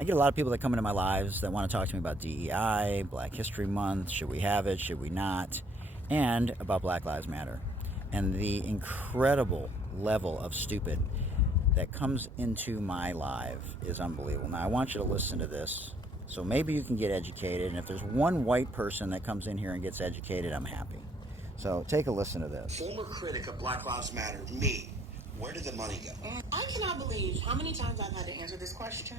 I get a lot of people that come into my lives that want to talk to me about DEI, Black History Month, should we have it, should we not, and about Black Lives Matter. And the incredible level of stupid that comes into my live is unbelievable. Now, I want you to listen to this, so maybe you can get educated, and if there's one white person that comes in here and gets educated, I'm happy. So take a listen to this. Former critic of Black Lives Matter, me. Where did the money go? I cannot believe how many times I've had to answer this question.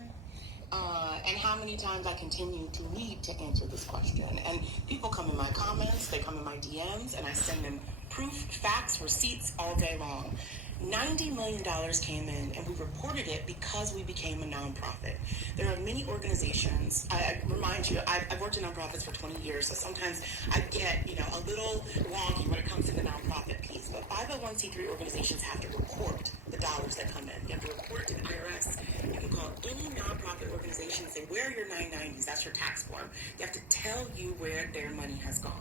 And how many times I continue to need to answer this question. And people come in my comments, they come in my DMs, and I send them proof, facts, receipts all day long. $90 million came in, and we reported it because we became a nonprofit. There are many organizations. I remind you, I've worked in nonprofits for 20 years, so sometimes I get, a little wonky when it comes to the nonprofit piece. But 501c3 organizations have to report the dollars that come in. You have to report it to the IRS. You can call any nonprofit organization and say, where are your 990s? That's your tax form. They have to tell you where their money has gone.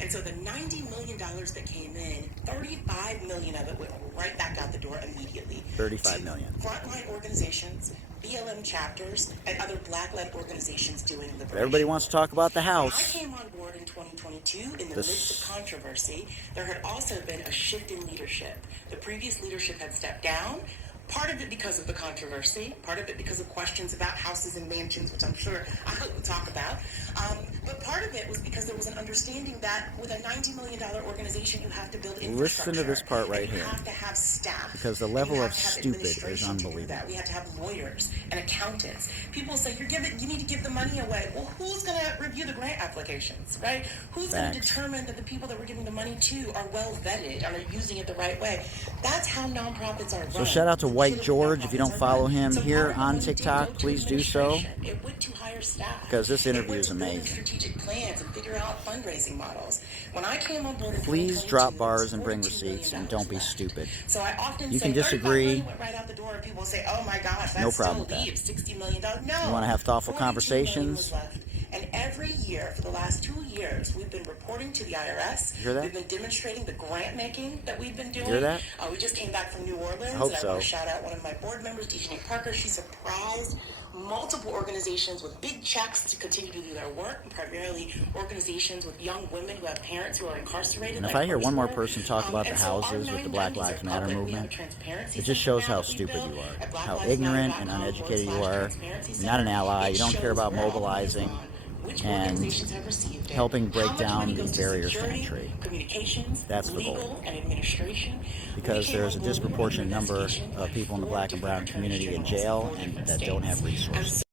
And so the $90 million that came in, $35 million of it went right back out the door immediately. $35 million. Frontline organizations, BLM chapters, and other Black-led organizations doing liberation. Everybody wants to talk about the House. When I came on board in 2022, in the midst of controversy, there had also been a shift in leadership. The previous leadership had stepped down. Part of it because of the controversy, part of it because of questions about houses and mansions, which I'm sure I hope we'll talk about. But part of it was because there was an understanding that with a $90 million organization, you have to build infrastructure. Listen to this part right here. You have to have staff. Because the level of stupid is unbelievable. We have to have lawyers and accountants. People say, you need to give the money away. Well, who's going to review the grant applications, right? Who's going to determine that the people that we're giving the money to are well vetted and are using it the right way? That's how nonprofits are run. So shout out to White George. If you don't follow him here on TikTok, please do so. It went to hire staff. Because this interview is amazing. Strategic plans and figure out fundraising models. When I came on board, please drop bars and bring receipts, and don't be stupid. So I often you can disagree. Went right out the door, and people say, "Oh my gosh, that's no problem still leaves $60 million." No. You want to have thoughtful conversations. And every year, for the last 2 years, we've been reporting to the IRS. You hear that? We've been demonstrating the grant making that we've been doing. You hear that? We just came back from New Orleans. I hope and so. I want to shout out one of my board members, Dejanay Parker. She surprised multiple organizations with big checks to continue to do their work, primarily organizations with young women who have parents who are incarcerated. And if I hear one more person talk about the houses with the Black Lives Matter movement, it just shows how stupid you are, how ignorant and uneducated you are. You're not an ally. You don't care about mobilizing and helping break down the barriers to entry. That's the goal. Because there's a disproportionate number of people in the Black and brown community in jail and that don't have resources.